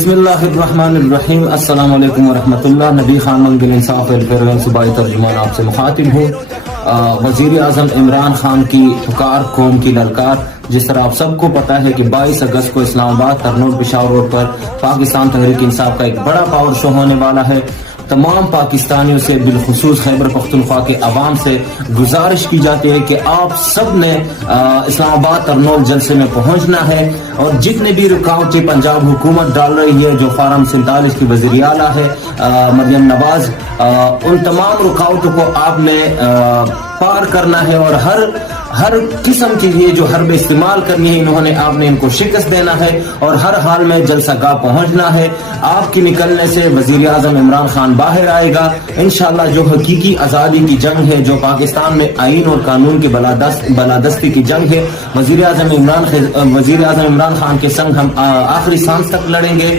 بسم اللہ الرحمن الرحیم۔ السلام علیکم ورحمۃ اللہ۔ نبی خان منگل انصاف ویلفیئر صوبائی ترجمان آپ سے مخاطب ہوں۔ وزیر اعظم عمران خان کی پکار، قوم کی للکار، جس طرح آپ سب کو پتا ہے کہ 22 اگست کو اسلام آباد ترنول پشاور روڈ پر پاکستان تحریک انصاف کا ایک بڑا پاور شو ہونے والا ہے۔ تمام پاکستانیوں سے، بالخصوص خیبر پختونخوا کے عوام سے گزارش کی جاتی ہے کہ آپ سب نے اسلام آباد ترنول جلسے میں پہنچنا ہے، اور جتنے بھی رکاوٹیں پنجاب حکومت ڈال رہی ہے، جو فارم 47 کی وزیر اعلیٰ ہے مریم نواز، ان تمام رکاوٹوں کو آپ نے پار کرنا ہے، اور ہر قسم کی یہ جو حرب استعمال کرنی ہے آپ نے ان کو شکست دینا ہے، اور ہر حال میں جلسہ گاہ پہنچنا ہے۔ آپ کی نکلنے سے وزیر اعظم عمران خان باہر آئے گا انشاءاللہ۔ جو حقیقی آزادی کی جنگ ہے، جو پاکستان میں آئین اور قانون کی بالادستی کی جنگ ہے، وزیر اعظم عمران خان کے سنگ ہم آخری سانس تک لڑیں گے۔